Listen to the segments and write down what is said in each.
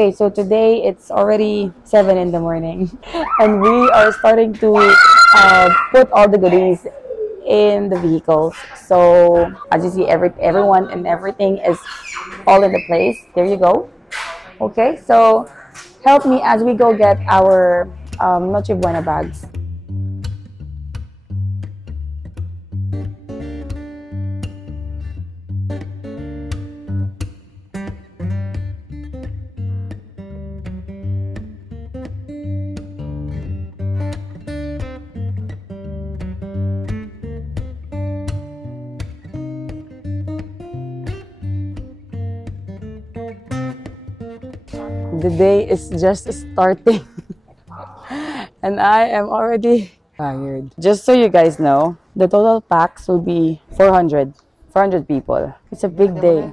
Okay, so today it's already 7 in the morning and we are starting to put all the goodies in the vehicles. So as you see, everyone and everything is all in the place. There you go. Okay, so help me as we go get our Noche Buena bags. The day is just starting and I am already tired. Just so you guys know, the total packs will be 400 people. It's a big day.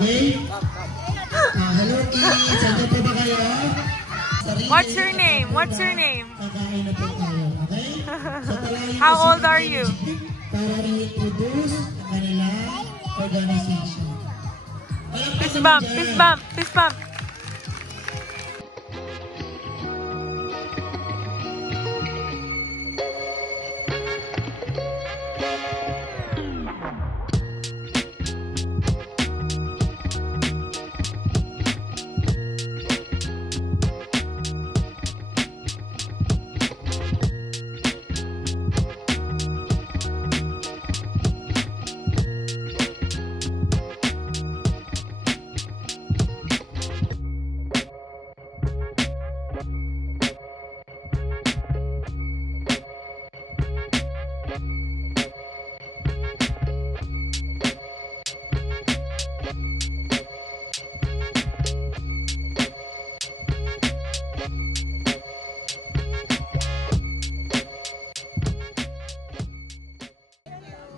Okay? Hello kids! Ano po ba kayo? What's your name? What's your name? kakain na po tayo. Okay? So, talagang How old are you? para i-introduce ang kanilang organization. Fist bump, fist bump, fist bump.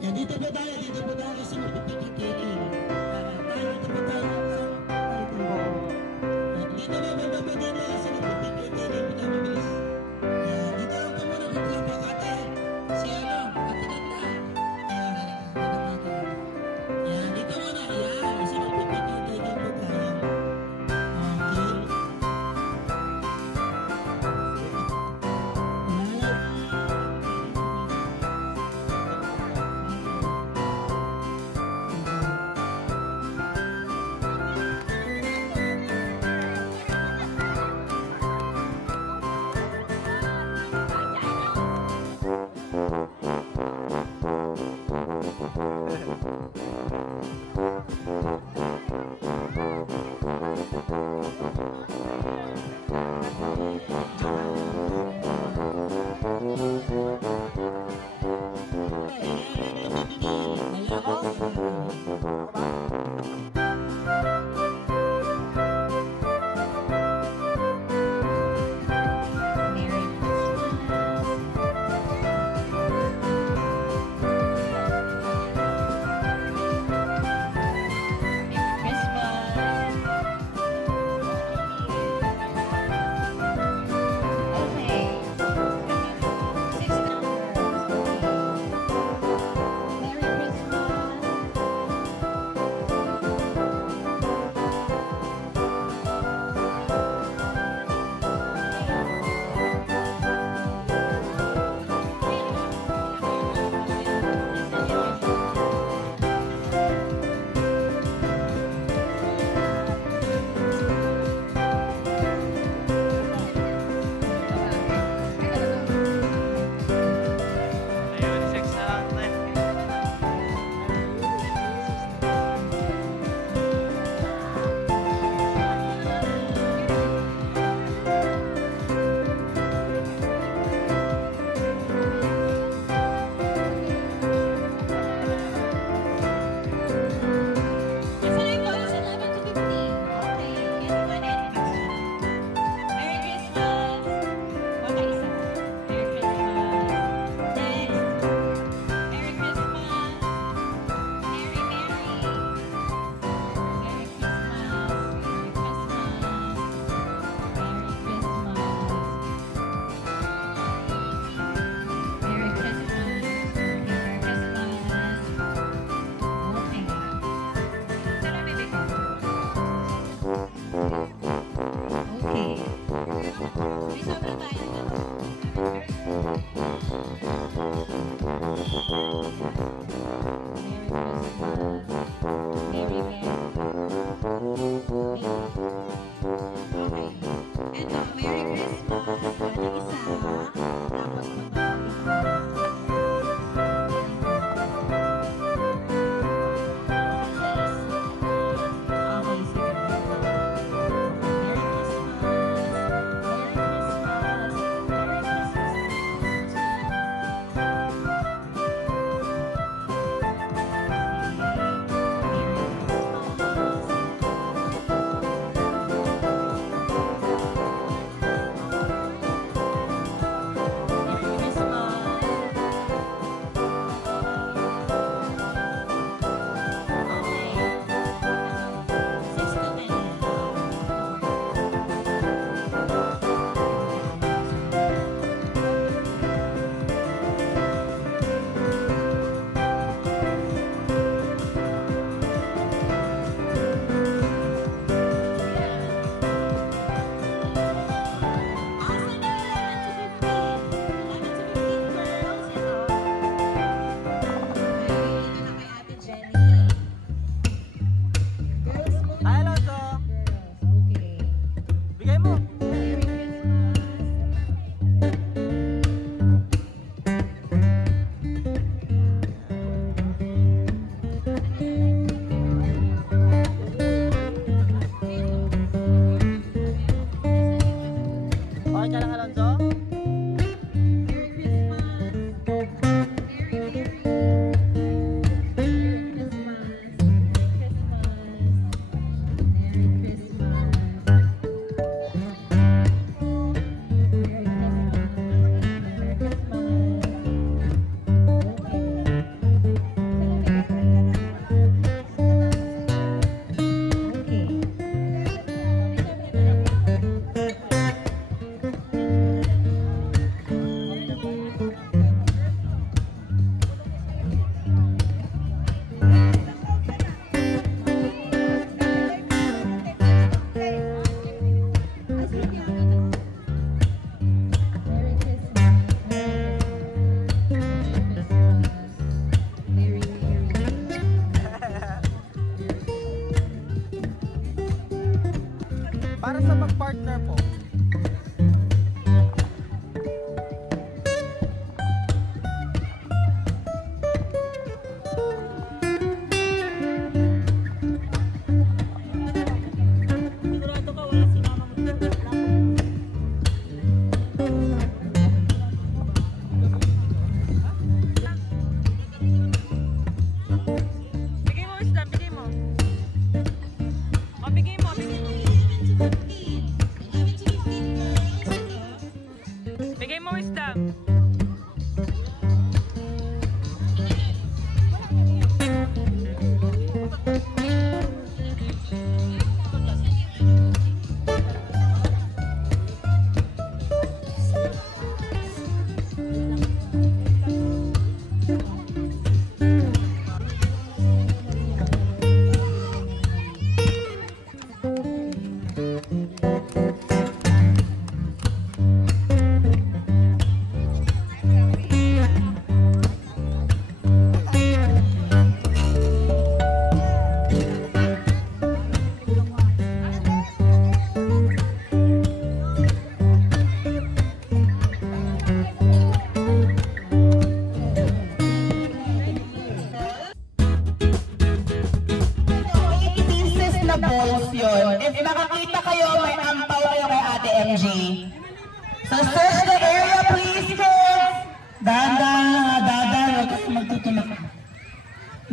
Yan, dito po tayo kasi magpipikit-kiki. Dito po tayo sa dito na bababa din na kasi magpipikit-kiki. Dito na mabilis. Yan, dito lang po muna. Dito lang po kate. Si ano, katinan na. Yan, dito muna. Yan, kasi magpipikit-kiki po tayo. Okay.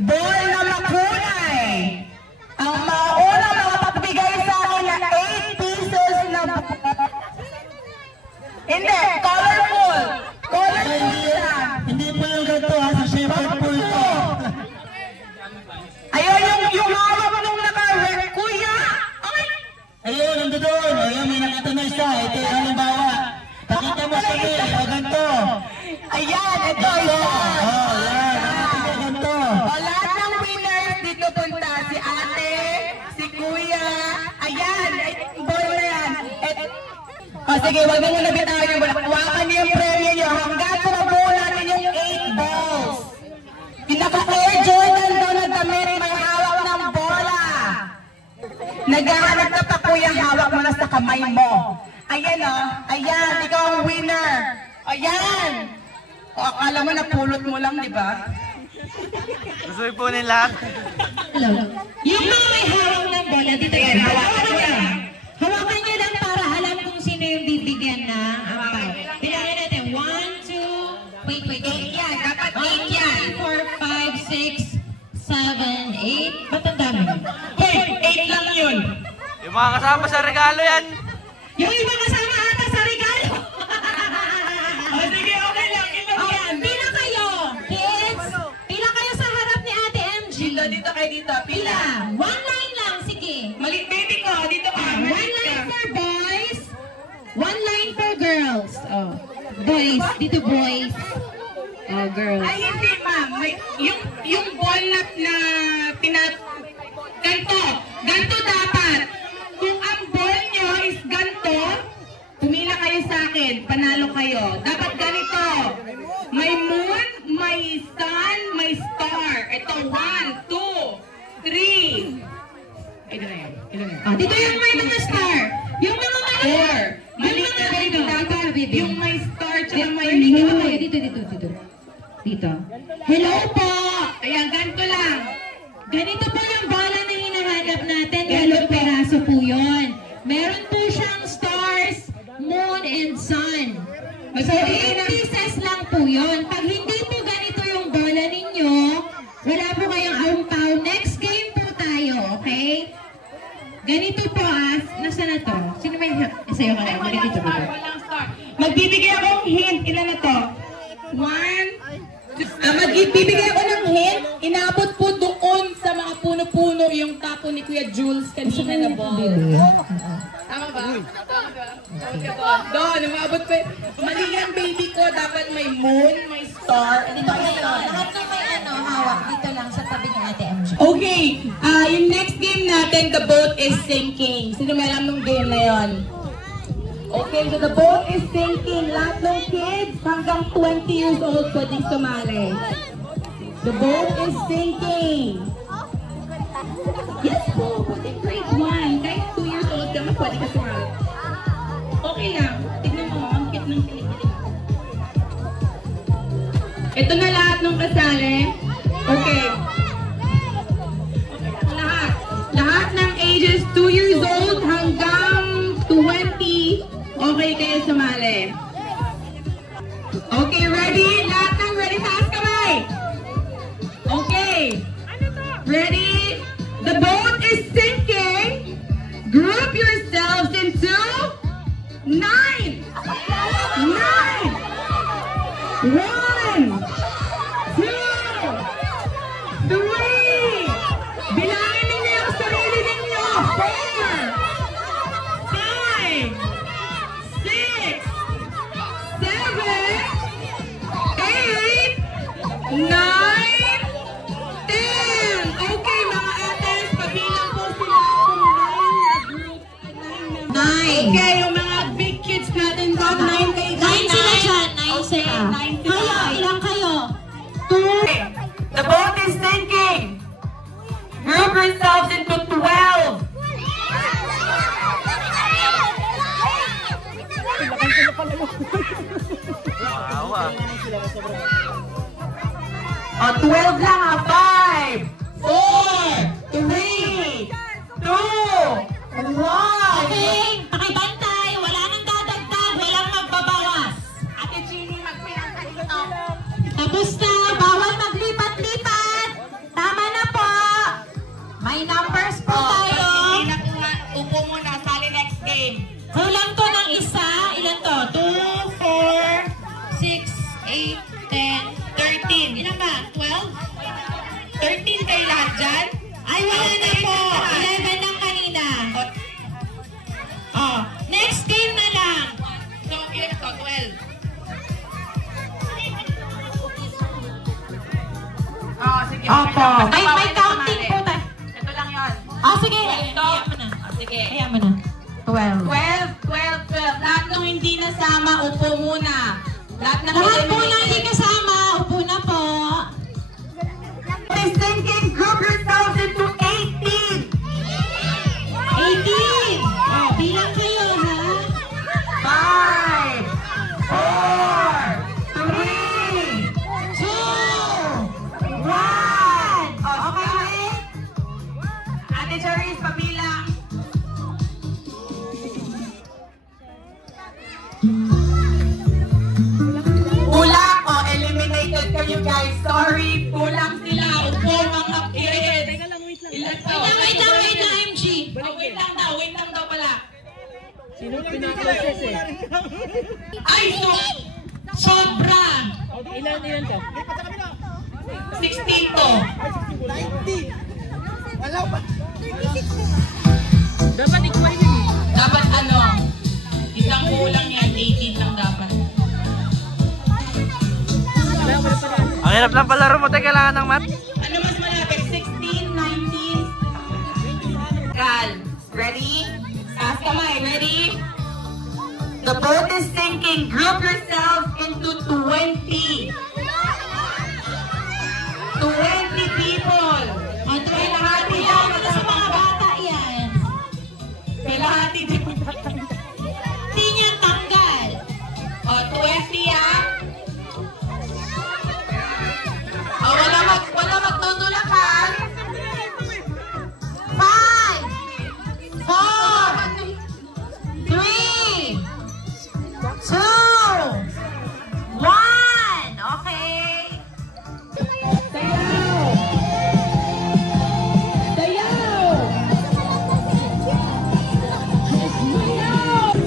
ball na makulay. Ang maunang makapabigay sa akin na 8 pieces na hindi, colorful. Colorful siya. Hindi po yung ganito ha, sa shepherd po ito. Ayun, yung hawak nung naka-red, kuya. Ay! Ayun, nandun doon. Ayun, may nakita na isa. Ito yung halimbawa. Pakita mo sa akin, o ganito. Ayan, ito isa. Oh, yan. Nakita ganito. O, lahat ng winners dito punta. Si ate, si kuya. Ayan, ball na yan. O sige, wag mo muna bitawan yung ball. Hawakan niyo yung premyo niyo. Hanggang tumabuo natin yung 8 balls. Pinaka-Air Jordan daw na damit, may hawak ng bola. Naghahanap ka pa kuya, hawak mo na sa kamay mo. Ayan o, ayan, ikaw ang winner. Ayan. O, akala mo napulot mo lang, di ba? Gusto mo ipunin lahat? Yung mga may hawak ng bola, dito yan. Hawakan nyo lang. Hawakan nyo lang para alam kung sino yung bibigyan na ampaw. Bilangin natin. 1, 2, wait. 8 yan, dapat 8 yan. 4, 5, 6, 7, 8. Ba't ang dami? Hoy, 8 lang yun. Yung mga kasama sa regalo yan. Yung iba kasama ata sa regalo. O sige, okay lang, iba yan. Pila kayo, kids. Pila kayo sa harap ni Ate MG. Dito kayo dito, pila. Pila. One line lang, sige. Mali, baby ko, dito ka. One line for boys, one line for girls. Oh, boys, dito boys. Oh, girls. Ay, hindi ma'am. Yung ball na ganito dapat. Kung ang ball nyo is ganito, pumila kayo sa akin, panalo kayo. Dapat ganito. May moon, may sun, may star. Ito, 1, 2, 3. Ay, dito na yan. Dito yung may mga star. Yung mga Four. Mali yung ka mga dito. dapat, baby. Yung may star, tsaka may Dito moon. kayo, dito. Hello po. Ayan, ganito lang. Ganito po yung bola na hinahanap natin. Dalawang peraso po yun. Meron po siyang stars, moon, and sun. So, 8 pieces lang po yun. Pag hindi po ganito yung bola ninyo, wala po kayong ampaw. Next game po tayo, okay? Ganito po nasa na to? Sino may sa'yo ka lang? Dito. Walang star. Magbibigay akong hint. Ilan na to? 1, 2. Magbibigay ako ng hint. Inabot po doon sa mga puno-puno yung tapo ni Kuya Jules kanina na ball. Tama ba? Doon, umabot pa. Mali yan, baby ko. Dapat may moon, may star. Dito kayo. Lahat ng may hawak. Dito lang sa tabi ni Ate MJ. Okay, yung next game natin, the boat is sinking. Sino may alam ng game na yon? Okay, so the boat is sinking. Lahat ng kids hanggang 20 years old pwedeng sumali. The boat is sinking. Yes po, pwedeng grade 1. Kahit 2 years old ka, pwede ka sumali. Okay lang. Tignan mo, ang cute ng Pilipinas. Ito na lahat ng kasali. Okay. Lahat ng ages 2 years old hanggang 20, okay kayo sumali. Okay, ready? Lahat ng ready, taas kamay. Okay. Ready? The boat is sinking. Group yourselves into 9. 9. 1, 2, 3. Bilangin ninyo yung sarili ninyo. 4, 5, 6, 7, 8, 9, 10. Okay, mga ates, pabilang po sila kung 9 na group. 9. Okay, yung mga big kids natin doon, 9 kayo. 9 sila dyan. 9 sila. 9 sila. Kayo, ilang kayo? 2. The boat is sinking. Group yourselves into 12. Wow ah. 12 lang 5, 4, 3, 2, 1. Okay, pakibantay. Wala nang dadagdag. Walang magbabawas. Ate Chini, magpinang ka dito. Tapos na. Bawal maglipat-lipat. Tama Kulang to ng isa. Ilan to? 2, 4, 6, 8, 10, 13. Ilan ba? 12? 13 kayo lahat dyan? Ay, wala na po. 11 lang kanina. Oh, next game na lang. So, game to, 12. Oh, sige. Opo. May counting po tayo. Ito lang yun. Sige. Hayaan mo na. Sige. Hayaan mo na. 12. 12. Lahat ng hindi nasama, upo muna. Lahat ng Lahat po na hindi kasama. Upo na po. is thinking, group yourselves into 18. 18. Oh, bilang kayo, ha? 5, 4, 3, 2, 1. Okay? Ate Cherise, pabilang. Kulang o eliminated kayo guys. Sorry, kulang sila. Upo mga kids. Ilan to? Wait lang, MG. Oh, wait lang daw pala. Sino pinaklases eh? Ay, sobra. Ilan to? 16 to. Dapat ikaw yun eh. Dapat ano? Isang kulang yan. 18 lang dapat. Ang hirap ng palaro mo, tayo kailangan ng mat. Ano mas malapit? 16, 19? Gal, ready? Taas kamay, ready? The boat is sinking. Group yourselves into 20. 20 people. O, Kalahati Hayaan daw. mo na sa mga bata yan. Kalahati daw. Hindi niya tanggal. O, 20 ah. O, wala magtutulakan. 5, 4, 3, 2, 1. Okay. Sayaw! Sayaw!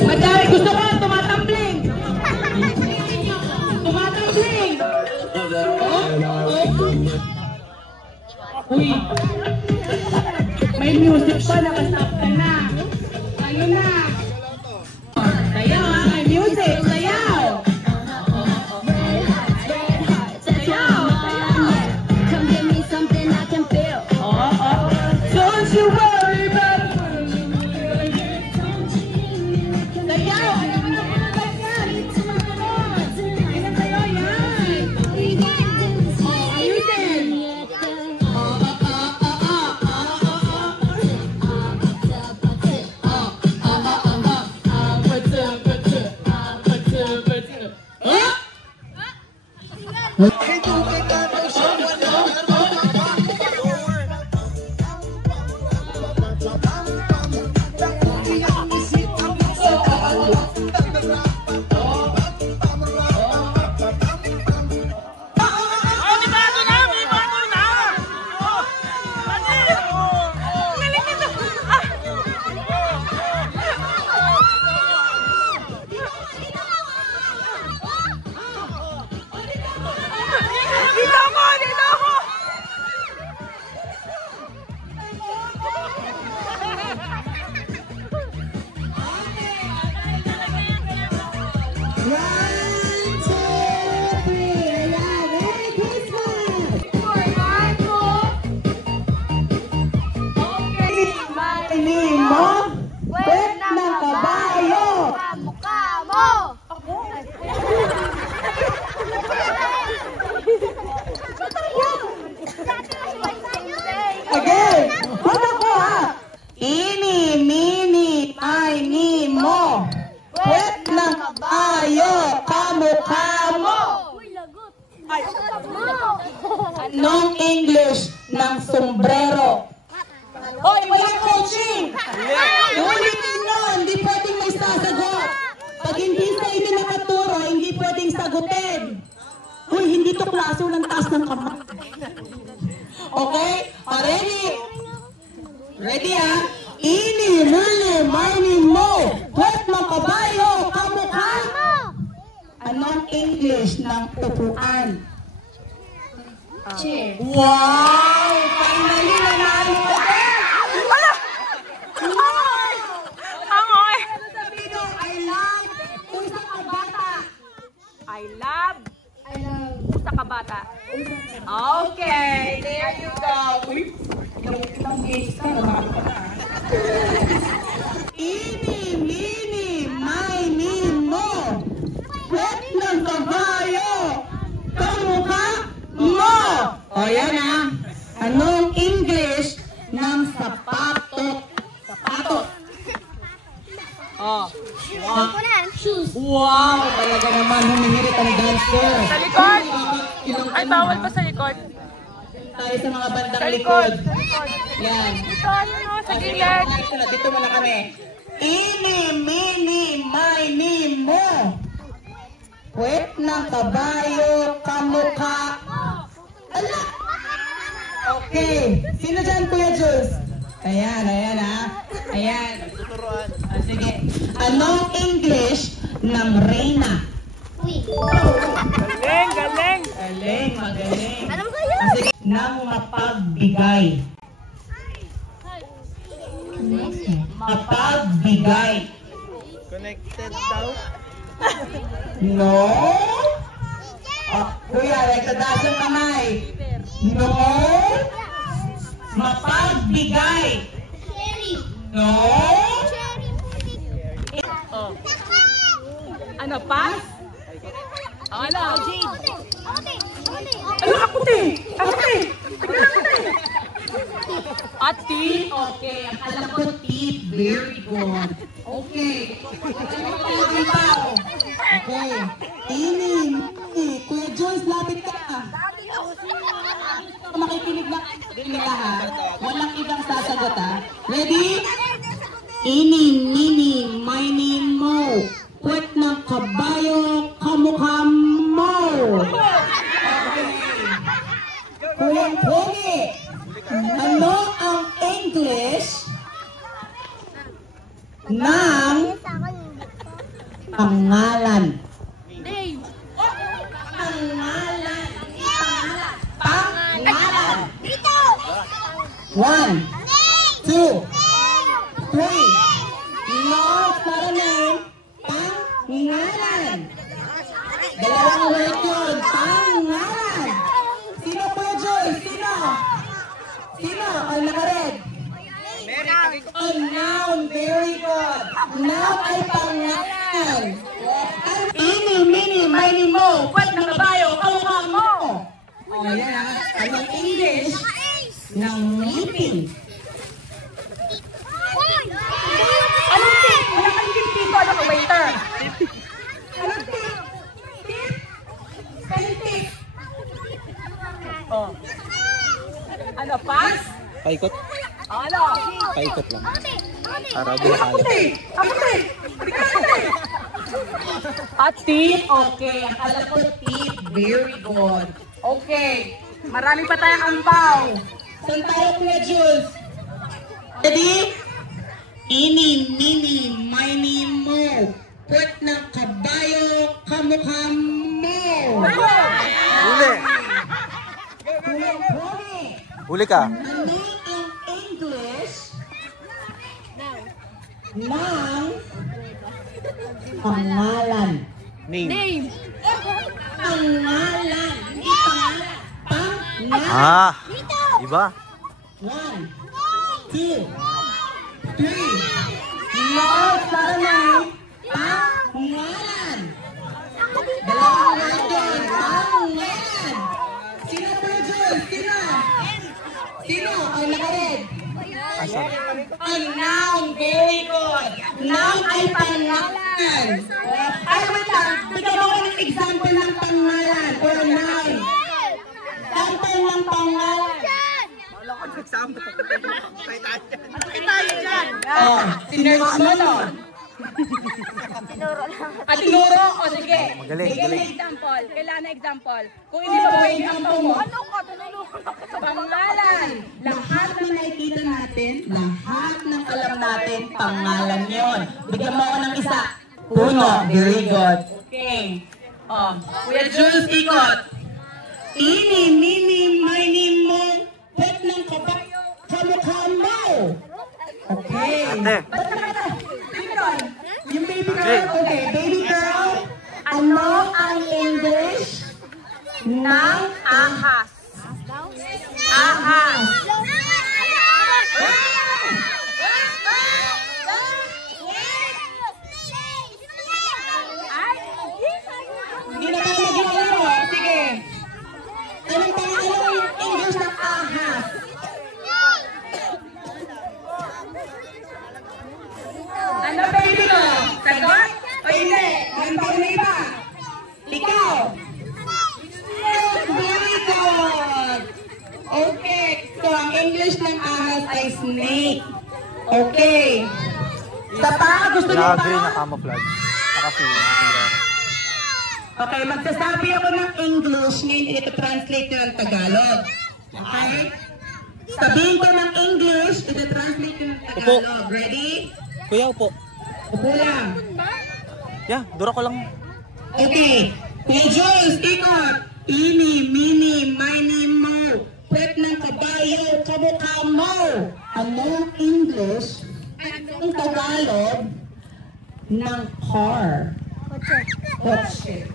Madami gusto ko tumatambling. Tumatambling. Uy. May music pa, nakastop ka na. Ano na? Sayaw ha, may music. Sayaw! Sayaw! Come give me something I can feel. Don't you worry about it. Sayaw! Again! Ano ko ha? Ini, mini, mini, mo. Puwet ng kabayo, kamukha mo. Anong English ng sombrero? Hoy, wala coaching! Ulitin nyo, hindi pwedeng may sasagot. Pag hindi sa inyo nakaturo, hindi pwedeng sagutin. Uy, hindi to klase, walang taas ng kamay. Okay? Ready? Ready ha? Ini, mini, mini, mo. Puwet ng kabayo. English ng upuan? Chair. Wow! Finally, nanalo ka! Angoy! Sabi ko, I love usang kabata. I love Usa Kabata. Okay, there you go. Uy, ilang games ka, naman pa na. Ini, mini, mini, mo. Wet ng kabayo. Kamukha mo. O yan ah. Anong English ng sapatot? Sapatot. Oh. Shoes. Wow, talaga naman humihirit ang dancer. Sa likod! Ay, bawal pa sa likod. Tayo sa mga bandang likod. Yan. Ito, ano, sa gilid. Dito muna kami. Ini, mini, mini, mo. Puwet ng kabayo, kamukha. Ala! Okay. Sino dyan, Kuya Jules? Ayan, ayan ha. Ayan. Sige. Anong English ng reyna? Galing, galing. Galing, magaling. Alam ko yun. Sige. Nang mapagbigay. Mapagbigay. Connected daw. No? Oh, kuya, nagtataas ang kamay. No? Mapagbigay. No? Ano, pass? Ano? Ano, kaputi? Kaputi? Ati? Okay, akala ko tip. Very good. Okay. Okay. Ini, Kuya Joyce, lapit ka. Makikinig lang nila ha. Walang ibang sasagot ha. Ready? Ini, mini, mini, mo. Puwet ng kabayo, kamukha mo. Okay. Kuyang Pogi, ano ang English ng pangalan? Pangalan. Pangalan. 1, 2, 3. No, it's not a name. Pangalan. Dalawang word yun. Pangalan. Sino po yun? Sino? Sino? Ang naka-red. A noun. Very good. Noun ay pangalan. Ini, mini, mini, mo. Puwet ng kabayo. Kamukha mo. O, yan ha. Anong English ng meeting? Anong tip? Wala kang tip dito. Ano ka, waiter? Anong tip? Tip? Spell tip. Oh. Ano, pass? Paikot. Ano? Paikot lang. Para di kaya. Kaputi! Ati? Okay, akala ko tip. Very good. Okay. Marami pa tayong ampaw. Saan tayo, Kuya Jules? Ready? Ini, mini, mini, mo. Puwet ng kabayo, kamukha mo. Huli. Kuya Pogi, Huli ka. ano ang English ng pangalan? Name. Pangalan. Hindi pangalan. Pangalan. Ah. Iba. 1, 2, 3. No, sana. Pangalan. Dalawang word yun. Pangalan. Sino po yun? Sino? Sino? Ang naka-red. A noun. Very good. Noun ay pangalan. Ay, wait lang. Bigyan mo ko ng example ng pangalan or noun. Example ng pangalan. Oh, sinurse mo no? Tinuro? O sige. Magaling, Bigyan galing. ng example. Kailangan na example. Kung hindi mo ba example mo? Ano ka? Pangalan. Lahat na nakikita natin, lahat ng alam natin, pangalan yon. Bigyan mo ako ng isa. Uno. Very good. Okay. Oh, Kuya Jules, ikot. Ini, mini, mini, mo, pet ng kabayo, kamukha mo. Okay. Ate. Yung baby girl, okay, baby girl, ano ang English ng ahas? Ahas. Hindi na tayo mag-iwalaro. Sige. Anong pangalan ng English ng ahas? Ano baby mo? Sagot? O hindi? Gantaw na iba. Ikaw. Very good. Okay. So, ang English ng ahas ay snake. Okay. Sa pa, gusto niyo Naka-green na pa? camouflage. Naka-green na sombrero. Okay, magsasabi ako ng English, ngayon ito translate ko ng Tagalog. Okay? Sabihin ko ng English, ito translate ko ng Tagalog. Ready? Kuya, upo. Upo lang. Yeah, dura ko lang. Okay. Kuya Jules, ikot. Ini, mini, mini, mo. Pwet ng kabayo, kamukha mo. Anong English? Anong Tagalog ng car? Kotse.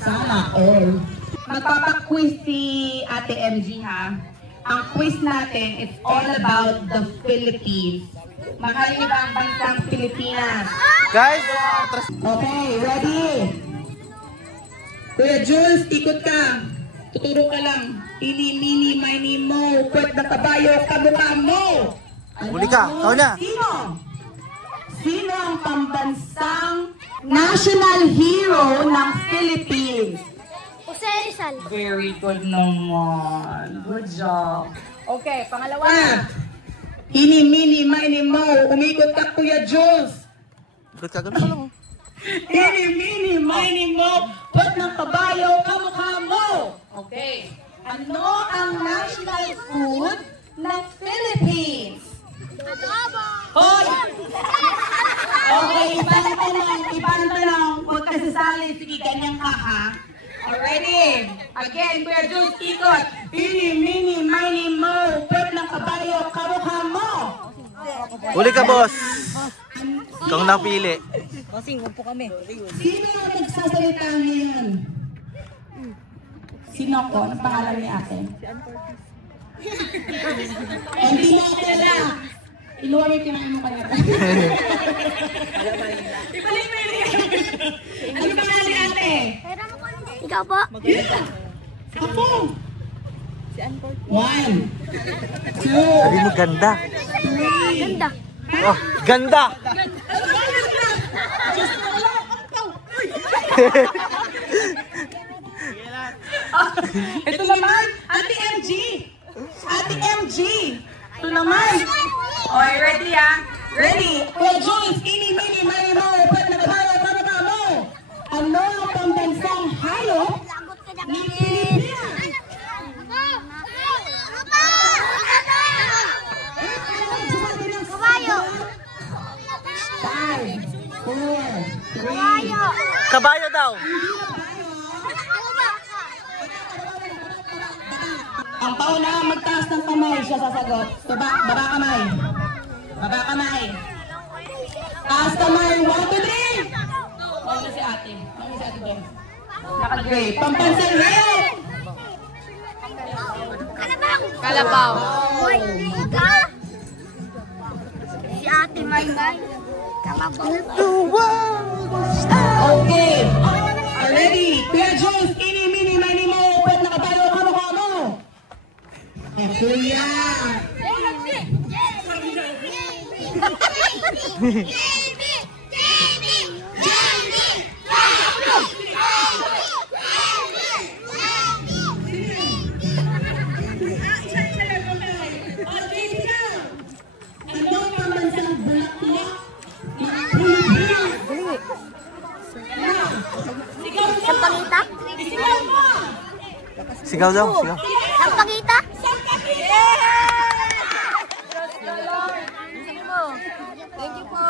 Sana all. Magpapaquiz si Ate MG ha. Ang quiz natin, it's all about the Philippines. Mahal niyo ba ang bansang Pilipinas? Guys, Okay, ready? Kuya Jules, ikot ka. Tuturo ka lang. Ini, mini, mini, mo. Pwet na kabayo, kamukha mo. Huli ka, ikaw na. Sino? Sino ang pambansang national hero ng Philippines? Jose Rizal. Very good naman. Good job. Okay, pangalawa. Ini, mini, mini, mo. Umikot ka, Kuya Jules. Good ka, ganun ka lang. Ini, mini, mini, mo. Pwet ng kabayo, kamukha mo. Okay. Ano ang national food ng Philippines? Hoy! Okay, ibang tanong. Huwag ka sasali. Sige, ganyan ka ha. Already. Again, Kuya Jules, ikot. Ini, mini, mini, mo. Pwet ng kabayo, kamukha mo. Huli ka, boss. Ikaw napili. Sino ang nagsasalita ngayon? Sino ako? Anong pangalan ni ate? Hindi mo ako na. Iluwa mo yung kinain mo kanina. Ibalik mo yun. Ano pangalan ni ate? Ikaw po. Ako. 1, 2, Sabi mo ganda. 3. Ganda. Oh, ganda! Ito naman, Ate MG. Ate MG. Ito naman. Okay, ready ah? Ready? Kuya Jules, ini, mini, mini, mo. Pwede na tayo, tama ka mo. Ano ang pambansang hayop ng Pilipinas? Kabayo. 5, 4, 3. Kabayo daw. Ang pauna magtaas ng kamay, siya sasagot. Baba kamay. Baba kamay. Taas kamay. 1, 2, 3. Ano si ate? Ano si ate doon? Naka-gray. Pambansang hayop! Kalabaw. Si Ate Maymay. Okay. Ready? Kuya Jules, ini, mini, mini, mo. Pwede na kabayo, kamukha mo. Kuya. Ano ang pambansang bulaklak ng Pilipinas? Sampangita? Sigaw daw, sigaw. Sampangita? Thank you po.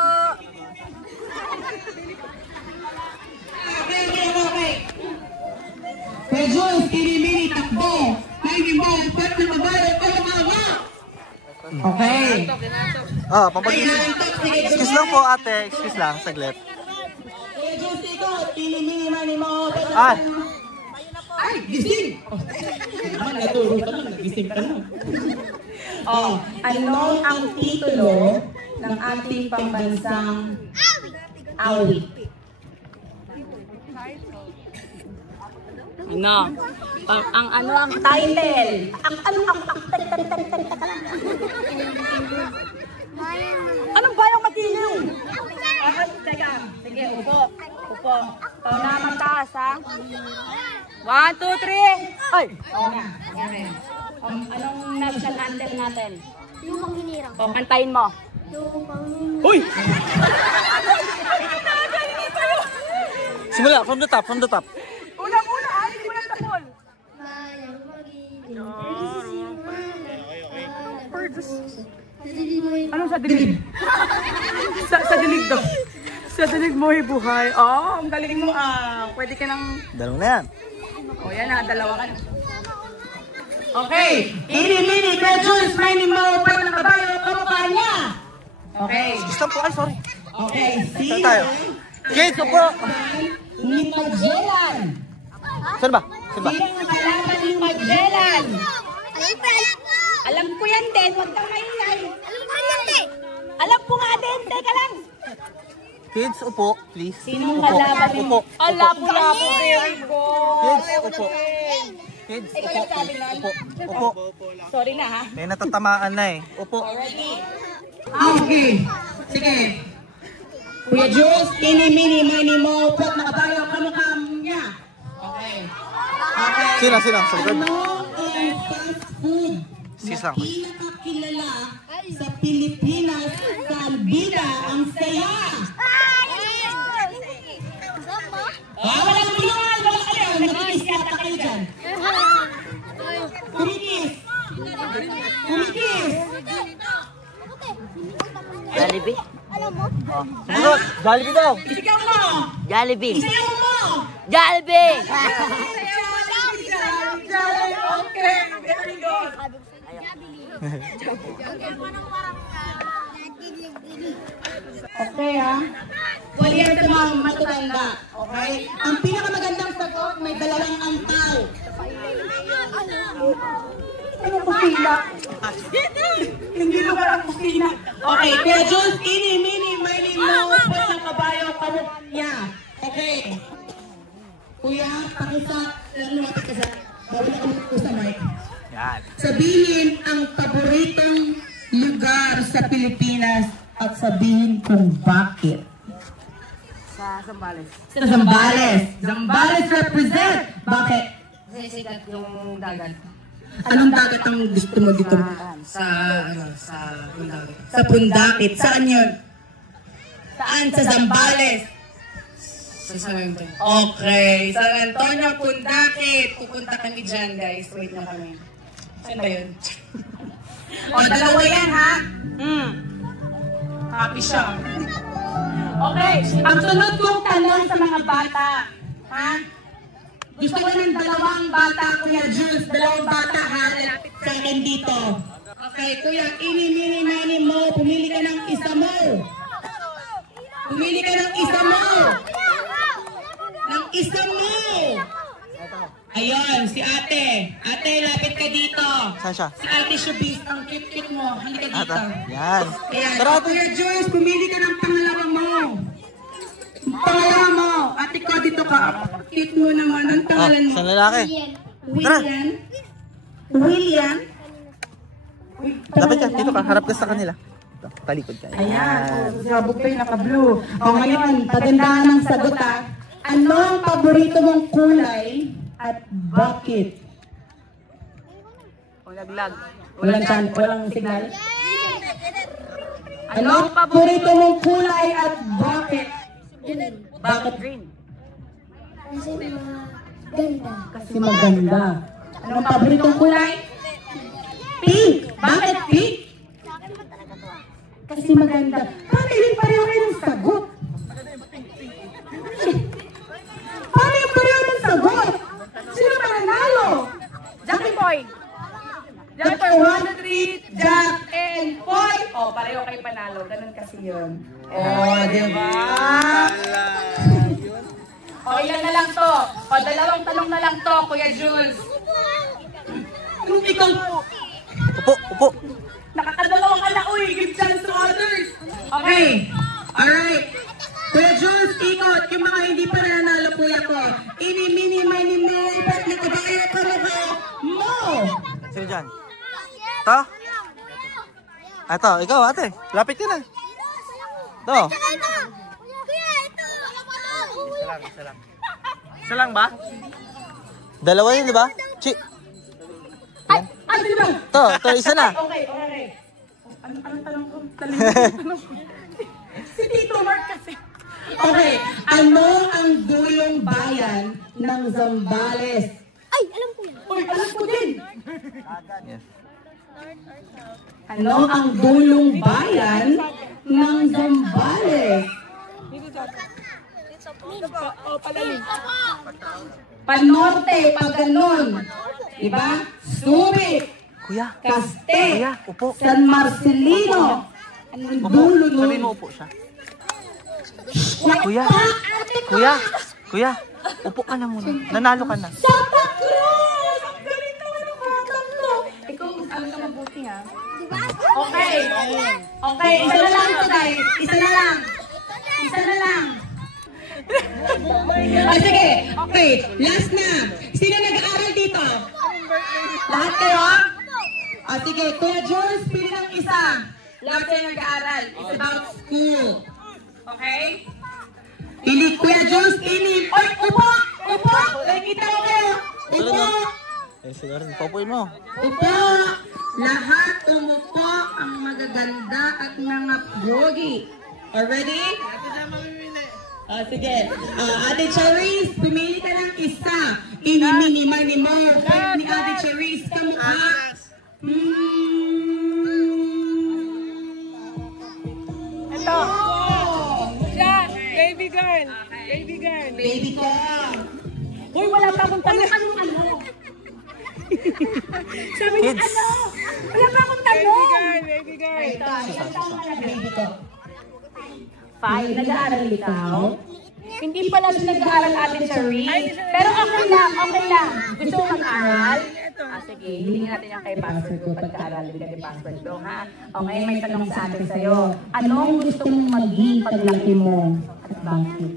Okay. Pampag-isip. Excuse lang po ate, excuse lang, saglit. Kuya Jules, ikaw, pili-mini money mo. Ah, Ay, gising! Naman, naturo ka lang, nagising ka lang. Oh, ano ang titulo ng ating pambansang awit? Ano? Ang title. Anong bayang matiliw? Teka, sige, upo. Upo. Pauna mataas, ha? 1, 2, 3. Ay! Anong national anthem natin? Lumang hinirang. O, kantayin mo. uy! Simula, from the top, from the top. Una-una, hindi mo lang tapol. Anong sa dilig? sa dilig daw. Sa dilig mo buhay. Oh, ang galing mo pwede ka nang... Dalawa na yan. O yan na, dalawa ka na. Okay. Ini-mini, Kuya Jules, may mo pa ng kabayo, kamukha niya. Okay. Excuse lang po, ay sorry. Okay, Saan tayo? Kids, upo! ni Magellan. Saan ba? Saan ba? Sino ang kalaban ni Magellan? Alam ko yan din, huwag kang maingay. Alam ko yan, te. Alam ko nga din, teka lang. Kids, upo, please. Sinong Upo, kalaban ni... upo, Ala po na po, very good. Kids, upo. Kids, upo, upo, upo. Sorry na ha. May natatamaan na eh. Upo. Okay. Sige. Kuya Jules, ini-mini, money mo pa ng kabayo, kamukha niya. Okay. Okay. Sino? Sa likod? Ano ang fast food Sisang. na pinakakilala sa Pilipinas sa bida ang saya? Walang tulungan! Walang kayo! Nakikis yata kayo dyan. Kumikis! Kumikis! Jollibee? Alam mo? Sumunod! Jollibee daw! Isigaw mo! Jollibee! Isigaw mo! Jollibee! Okay, very good. Okay ha? Wala yan sa mga matutanda. Okay? Ang pinakamagandang sagot may dalawang angkaw. Ano kusina? Hindi naman ang kusina. Okay, Kuya Jules, ini-mini, may mo po ng kabayo, kamuk niya. Okay. Kuya, pakisa, lumapit ka sa, bawal na ko sa mic. Yan. Sabihin ang paboritong lugar sa Pilipinas at sabihin kung bakit. Sa Zambales. Sa Zambales. Zambales represent. Bakit? Kasi sikat yung dagat. Anong dagat ang gusto mo dito? Sa Pundagat. Sa Pundakit. Saan yun? Saan? Sa Zambales. Sa San Antonio. Okay. San Antonio, Pundakit. Pupunta kami dyan, guys. Wait na kami. Saan ba yun? O, dalawa yan, ha? Happy siya. Okay. Ang sunod kong tanong sa mga bata, ha? Gusto ko ng dalawang bata, Kuya Jules. Dalawang bata, ha? Sa akin dito. Okay, Kuya, ini-mini, mani mo. Pumili ka ng isa mo. Pumili ka ng isa mo. Ng isa mo. Ayun, si ate. Ate, lapit ka dito. Saan siya? Si ate Shubis, ang cute-cute mo. Halika dito. Ata. Yan. Ayan. Tara, ate. Kuya Jules, pumili ka ng pangalawa mo. Pangalawa mo. Ate ko, dito ka. Cute mo naman. Ang pangalan mo? Saan lalaki? William? William? Dapat ka, dito ka. Harap ka sa kanila. Ito, talikod ka. Ayan. Sabog kayo naka-blue. O ngayon, pagandahan ng sagot ha. Anong paborito mong kulay at bakit? O naglag. Walang signal? Anong paborito mong kulay at bakit? Bakit? Green. Kasi maganda. Kasi maganda. Anong paboritong kulay? Pink! Bakit pink? Kasi maganda. Paano yung pareho kayo ng sagot? Paano yung pareho ng sagot? Sino mananalo? Jackie Boy. Jack for 103, Jack and Poy. Oh, pareho kayo panalo. Ganun kasi yun. Oh, diba? O, ilan na lang to? O, dalawang talong na lang to, Kuya Jules. Kung ikaw, Upo, upo. Nakakadalawang ka na, uy. Give chance to others. okay. Alright. Kuya Jules, ikot. Yung mga hindi pa nananalo, kuya ko. Ini-mini, mini-mini, ba't nakabaya ka mo? Sino dyan? Ito? Ito, ikaw ate. Lapit ka na. Ito. Isa lang ba? Dalawa yun, di ba? Chi. Ay, di ba? Ito, isa na. Okay. Ano tanong ko? Tanong ko. Si Tito Mark kasi. Okay. Ano ang dulong bayan ng Zambales? Ay, alam ko yan. Uy, alam ko din. Yes. Ano ang dulong bayan ng Zambales? Panorte, paganon. Diba? Subic, Kuya. Caste, Kuya, upo. San Marcelino. Anong Upo. dulo nun? Sabihin mo upo siya. Kuya. Kuya. Kuya. Upo ka na muna. Nanalo ka na. Santa Cruz! Ang galing naman ang batang mo. Ikaw, ano ka mabuti ha? Okay. Okay, isa na lang to guys. Isa na lang. Isa na lang. Sige. Okay, last na. Sino nag-aaral dito? Lahat kayo? Sige, Kuya Jules, pili ng isa. Lahat kayo nag-aaral. It's about school. Okay? Pili, Kuya Jules, pili. Oy, upo! Upo! Nakikita ko kayo. Upo! Eh, siguro, paupuin mo. Upo! Lahat umupo ang magaganda at mga pogi. Already? Sige. Ate Charisse, pumili ka ng isa. Ini-mini, mini, mo. Pwede ni Ate Charisse, kamukha. Ito. Siya, baby girl. Baby girl. Baby ko. Uy, wala pa akong tanong. Ano? Sabi niya, Kids. ano? Wala pa akong tanong. Baby ko. Fine, nag-aaral ikaw? Hindi pala siya nag-aaral Ate Charisse. Pero okay lang, okay lang. Gusto mo mag-aral? Sige, hilingin natin yan kay Pastor ko pagka-aral. Hindi kay Pastor ko, ha? Okay, may tanong sa atin sa'yo. Anong gusto mong maging paglaki mo? At bakit?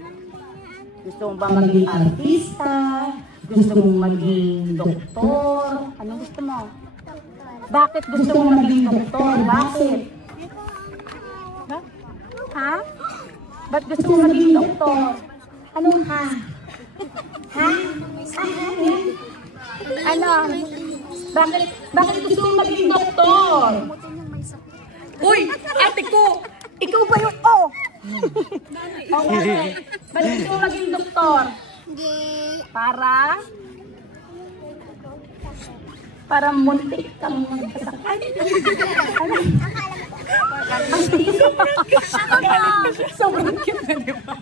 Gusto mo ba maging artista? Gusto mong maging doktor? Anong gusto mo? Bakit gusto mong maging doktor? Bakit? Ha? Ba't gusto mo maging doktor? Anong ha? Ha? Ano? Bakit gusto mo maging doktor? Uy! Ate ko! Ikaw ba yun? Oh! Okay. Bakit gusto mo maging doktor? Para muntik kang magkasakit. Ano? Sobrang cute na, di ba?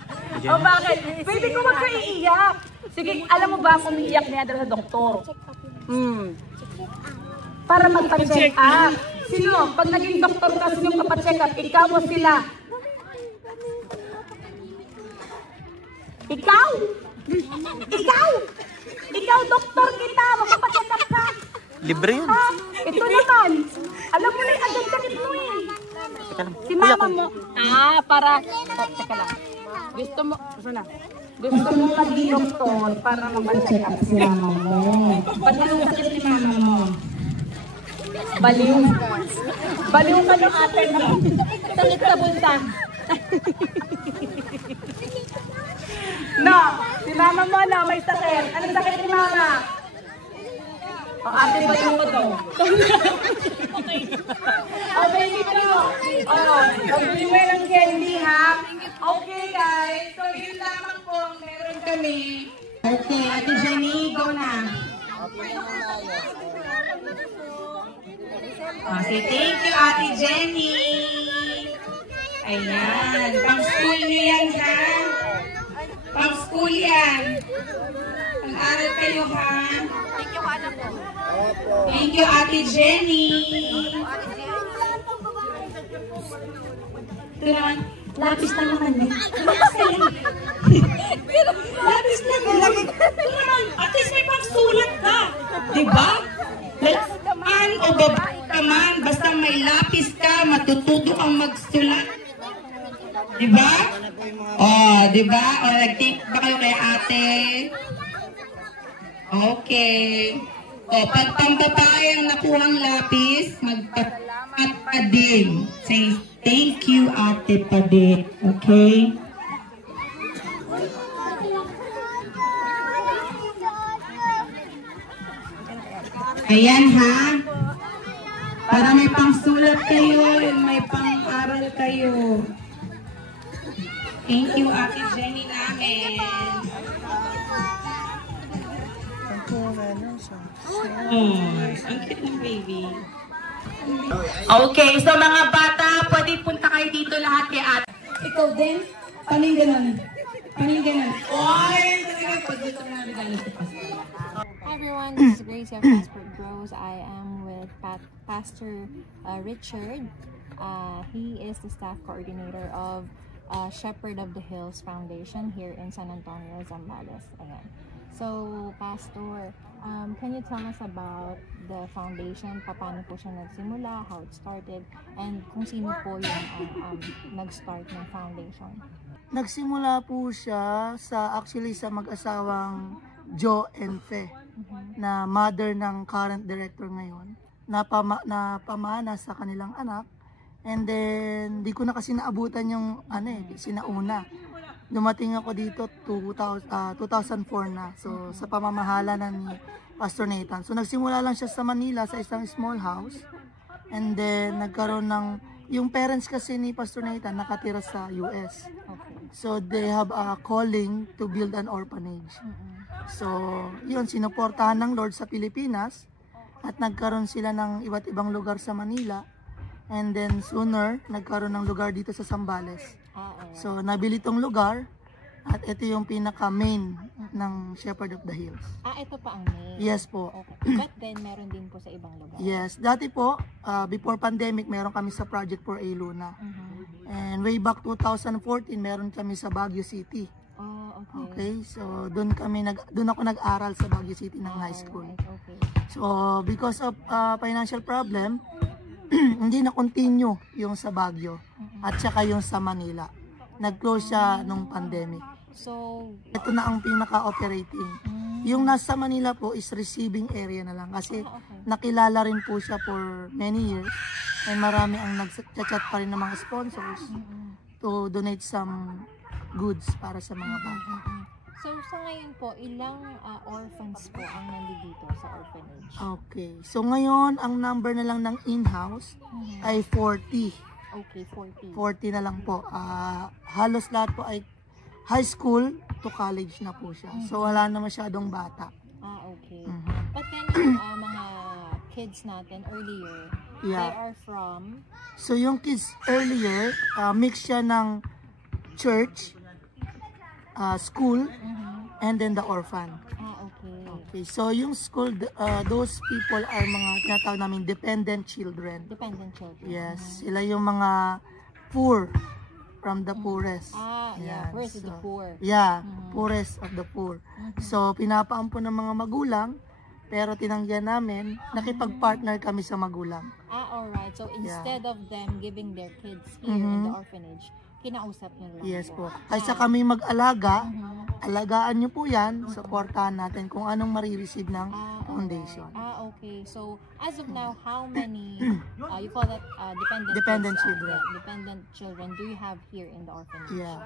O bakit? Baby ko, wag ka iiyak. Sige, alam mo ba kung umiiyak niya dahil sa doktor? Para magpa-check up. Sino? Pag naging doktor ka, sino magpa-check up? Ikaw o sila? Ikaw? Ikaw? Ikaw, doktor kita. Magpa-check up ka. Libre yun. Ha? Ito naman. Alam mo na yung agad sakit mo eh. Teka lang. Si mama mo. Para. Teka lang. Gusto mo. Gusto mo maging doktor para mag-check up si mama mo. Ba't anong sakit ni mama mo? Baliw. Baliw ka ng ate mo. Sakit sa bulsa. No, si mama mo na may sakit. Anong sakit ni mama? O, ate ba yung ko to? Okay, dito. Mag-iwi ng candy, ha? Okay, guys. So, yun lamang po. Meron kami. Okay, Ate Jenny, go na. Okay, thank you, Ate Jenny. Ayan, pang-school niyo yan, ha? Pang-school yan. Mag-aral kayo, ha? Thank you, anak po. Thank you, Ate Jenny. Ito naman, lapis na naman eh. Lapis na naman. Ito naman, at least may pagsulat ka. Diba? Let's man o babae ka man, basta may lapis ka, matututo kang magsulat. Diba? Diba? Nag-take ba kayo kay ate? Okay. Pag pambabae ang nakuhang lapis, magpapat pa din. Say, thank you, Ate Pade. Okay? Ayan ha. Para may pangsulat kayo, may pang-aral kayo. Thank you, Ate Jenny namin. Ang cute ng baby. Okay, so mga bata, pwede punta kayo dito lahat kay ate. Ikaw din? Paning ganun? Paning ganun? Oy! Pag dito na regalo sa pastor. Hi everyone, this is Gracie of Passport Bros. I am with Pastor Richard. He is the staff coordinator of Shepherd of the Hills Foundation here in San Antonio, Zambales. Ayan. So, Pastor, can you tell us about the foundation? Paano po siya nagsimula, how it started, and kung sino po yung nag-start ng foundation? Nagsimula po siya sa mag-asawang Joe and Fe, na mother ng current director ngayon, na pamana sa kanilang anak. And then, di ko na kasi naabutan yung sinauna. Dumating ako dito 2004 na. So, sa pamamahala ni Pastor Nathan. So, nagsimula lang siya sa Manila sa isang small house. And then, nagkaroon ng, yung parents kasi ni Pastor Nathan nakatira sa US. So, they have a calling to build an orphanage. So, yun, sinuportahan ng Lord sa Pilipinas. At nagkaroon sila ng iba't ibang lugar sa Manila. And then, sooner, nagkaroon ng lugar dito sa Zambales. So, nabili tong lugar at ito yung pinaka-main ng Shepherd of the Hills. Ito pa ang main? Yes po. Okay. But then, meron din po sa ibang lugar? Yes. Dati po, before pandemic, meron kami sa Project for A Luna. And way back 2014, meron kami sa Baguio City. Okay. So, doon ako nag-aral sa Baguio City ng high school. Okay. So, because of financial problem, hindi na continue yung sa Baguio at saka yung sa Manila. Nag-close siya nung pandemic. So, ito na ang pinaka-operating. Yung nasa Manila po is receiving area na lang kasi nakilala rin po siya for many years and marami ang nag-chat pa rin ng mga sponsors to donate some goods para sa mga bata. So, sa ngayon po, ilang orphans po ang nandito sa orphanage? Okay. So, ngayon, ang number na lang ng in-house ay 40. Okay, 40. 40 na lang po. Halos lahat po ay high school to college na po siya. So, wala na masyadong bata. Okay. But then, yung mga kids natin earlier, they are from? So, yung kids earlier, mix siya ng church, school, and then the orphan. Okay. So, yung school, those people are mga tinatawag namin dependent children. Dependent children. Yes. Sila yung mga poor, from the poorest. Poorest of the poor. Yeah, poorest of the poor. So, pinapaampon ng mga magulang, pero tinanggihan namin, nakipag-partner kami sa magulang. Alright. So, instead of them giving their kids here in the orphanage, kinausap nyo lang. Yes po. Kaysa kami mag-alaga, alagaan nyo po yan, supportahan natin kung anong marireceive ng foundation. Okay. So, as of now, how many, you call that dependent children. Dependent children do you have here in the orphanage? Yeah.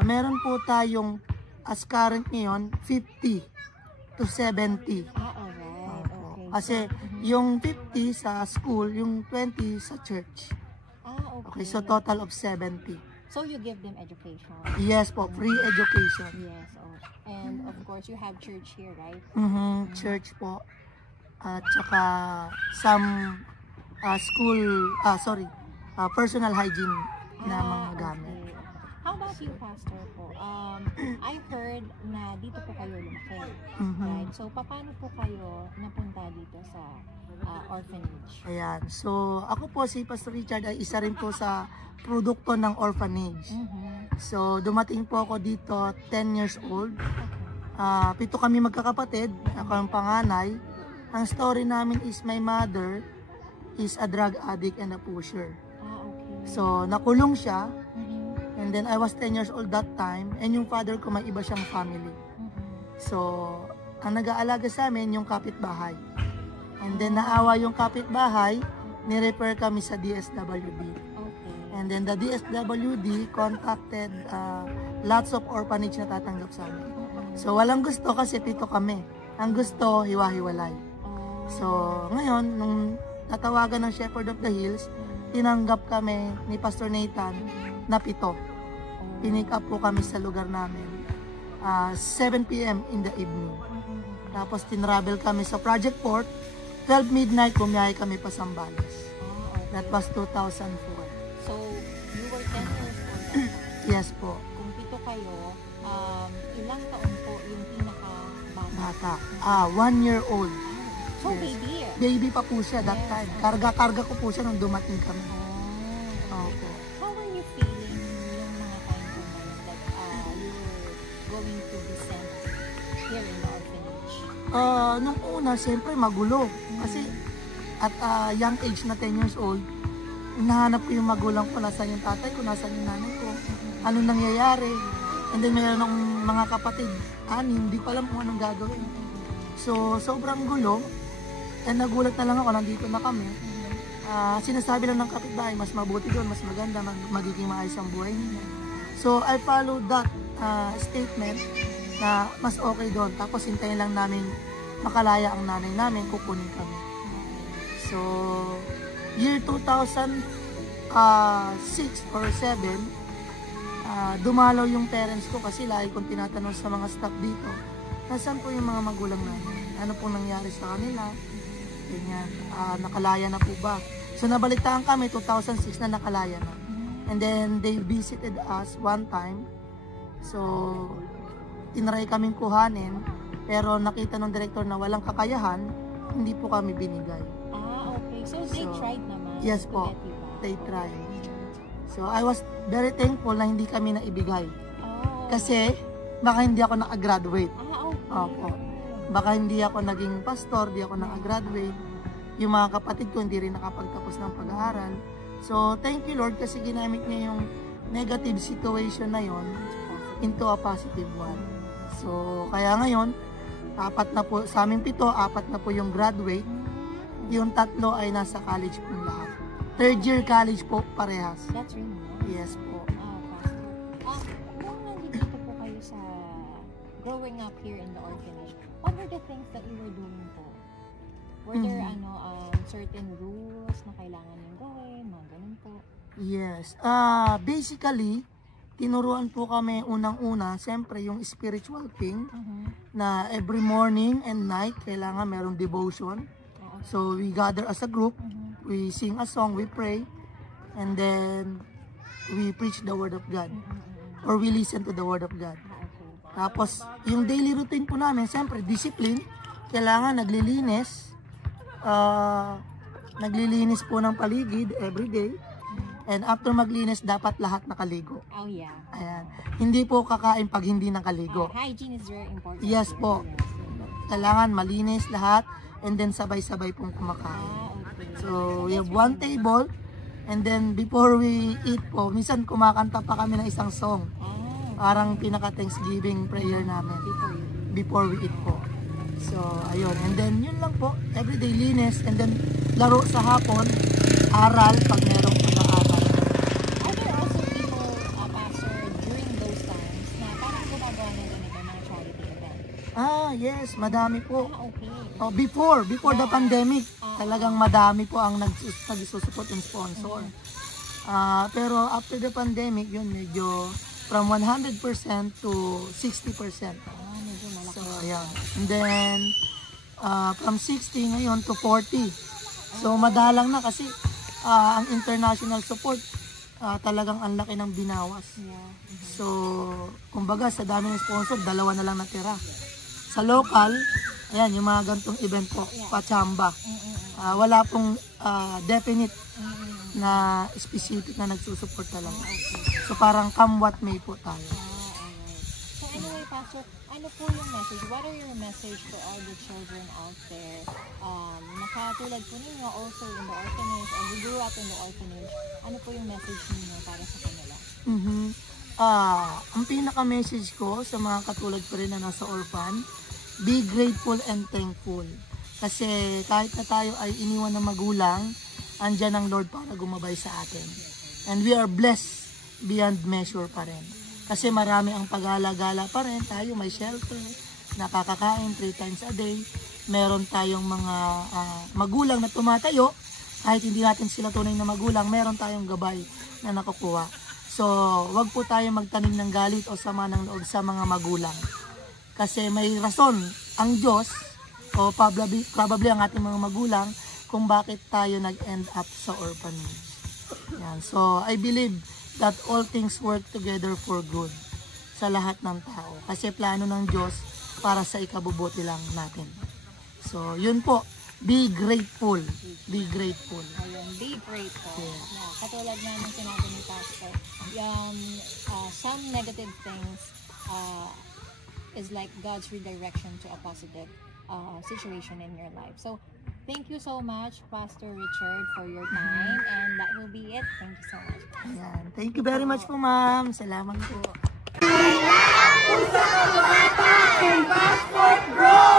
Meron po tayong, as current ngayon, 50 to 70. Alright. Okay. Kasi, yung 50 sa school, yung 20 sa church. Okay, so total of 70. So you give them education? Yes po, free education. Yes, and of course you have church here, right? Church po. At saka some personal hygiene na mga gamit. How about you, Pastor po? I heard na dito po kayo lumaki. Right? So, paano po kayo napunta dito sa orphanage? Ayan. So, ako po si Pastor Richard ay isa rin po sa produkto ng orphanage. So, dumating po ako dito 10 years old. 7 kami magkakapatid. Ako ang panganay. Ang story namin is my mother is a drug addict and a pusher. So, nakulong siya. And then, I was 10 years old that time. And yung father ko, may iba siyang family. So, ang nag-aalaga sa amin, yung kapitbahay. And then, naawa yung kapitbahay, ni-refer kami sa DSWD. And then, the DSWD contacted lots of orphanage na tatanggap sa amin. So, walang gusto kasi 7 kami. Ang gusto, hiwa-hiwalay. So, ngayon, nung natawagan ng Shepherd of the Hills, tinanggap kami ni Pastor Nathan na 7. Pinick up po kami sa lugar namin 7 p.m. in the evening. Tapos tinravel kami sa Project Port. 12 midnight bumiyahe kami pa Zambales. That was 2004. So, you were 10 years old? Yes po. Kung 7 kayo, ilang taon po yung pinaka-bata? 1 year old. So, baby? Baby pa po siya that time. Karga-karga ko po siya nung dumating kami. Okay. How were you feeling yung mga time po na yun that you were going to be sent here in the orphanage? Nung una, siyempre magulo. Kasi at young age na 10 years old, hinahanap ko yung magulang ko, nasaan yung tatay ko, nasaan yung nanay ko, anong nangyayari. And then mayroon ng mga kapatid, hindi ko alam kung anong gagawin. So, sobrang gulo. And nagulat na lang ako, nandito na kami. Sinasabi lang ng kapitbahay, mas mabuti doon, mas maganda, magiging maayos ang buhay niya. So, I followed that statement na mas okay doon. Tapos, hintayin lang namin makalaya ang nanay namin, kukunin kami. So, year 2006 or 7, dumalaw yung parents ko kasi lagi kong tinatanong sa mga staff dito, nasaan po yung mga magulang namin? Ano pong nangyari sa kanila? Ganyan, nakalaya na po ba? So, nabalitaan kami 2006 na nakalaya na. And then, they visited us one time. So, tinry kaming kuhanin, pero nakita ng director na walang kakayahan, hindi po kami binigay. Okay. So, they tried naman? Yes po, they tried. So, I was very thankful na hindi kami naibigay. Kasi, baka hindi ako nakagraduate. Opo. Baka hindi ako naging pastor, hindi ako nakagraduate. Yung mga kapatid ko hindi rin nakapagtapos ng pag-aaral. So, thank you Lord kasi ginamit niya yung negative situation na yon into a positive one. So, kaya ngayon, 4 na po, sa aming 7, 4 na po yung graduate. Yung 3 ay nasa college po lahat. 3rd year college po parehas. That's really Yes nice. po. Kung nandito po kayo sa growing up here in the orphanage, what were the things that you were doing po? Were there certain rules na kailangan yung gawin, mga ganun po? Yes. Basically, tinuruan po kami unang-una, siyempre yung spiritual thing, na every morning and night, kailangan merong devotion. So, we gather as a group, we sing a song, we pray, and then we preach the Word of God. Or we listen to the Word of God. Tapos, yung daily routine po namin, siyempre, discipline. Kailangan naglilinis. Naglilinis po ng paligid everyday. And after maglinis, dapat lahat nakaligo. Oh, yeah. Ayan. Hindi po kakain pag hindi nakaligo. Hygiene is very important. Yes po. Kailangan malinis lahat. And then sabay-sabay pong kumakain. So, we have one table. And then, before we eat po, minsan kumakanta pa kami ng isang song. Parang pinaka-Thanksgiving prayer namin before we eat po. So, ayun. And then, yun lang po. Everyday linis. And then, laro sa hapon. Aral pag merong pag-aaral. Are there also people, Pastor, during those times na parang gumagawa ng ganito ng charity event? Yes. Madami po. Okay. Before the pandemic, talagang madami po ang nagsusupport and sponsor. Pero after the pandemic, yun medyo from 100% to 60%. So, ayan. And then, from 60 ngayon to 40. So, madalang na kasi ang international support, talagang ang laki ng binawas. Yeah. So, kumbaga sa dami ng sponsor, 2 na lang natira. Sa local, ayan, yung mga gantong event po, pachamba. Wala pong definite na specific na nagsusupport talaga. So, parang come what may po tayo. So anyway, Pastor, ano po yung message? What are your message to all the children out there? Nakatulad po ninyo also in the orphanage, and we grew up in the orphanage. Ano po yung message ninyo para sa kanila? Ang pinaka-message ko sa mga katulad ko rin na nasa orphan, be grateful and thankful. Kasi kahit na tayo ay iniwan ng magulang, andyan ang Lord para gumabay sa atin. And we are blessed beyond measure pa rin. Kasi marami ang pag-alagala pa rin. Tayo may shelter, nakakakain 3 times a day. Meron tayong mga magulang na tumatayo. Kahit hindi natin sila tunay na magulang, meron tayong gabay na nakukuha. So, wag po tayo magtanim ng galit o sama ng loob sa mga magulang. Kasi may rason ang Diyos o probably ang ating mga magulang kung bakit tayo nag-end up sa orphanage. Yan. So, I believe that all things work together for good sa lahat ng tao. Kasi plano ng Diyos para sa ikabubuti lang natin. So, yun po. Be grateful. Be grateful. Ayun, be grateful. Yeah. Yeah, katulad na ng sinabi ni Pastor, some negative things is like God's redirection to a positive situation in your life. So, thank you so much, Pastor Richard, for your time. And that will be it. Thank you so much. Ayan. Thank you very much po, ma'am. Salamat po. Passport Bro!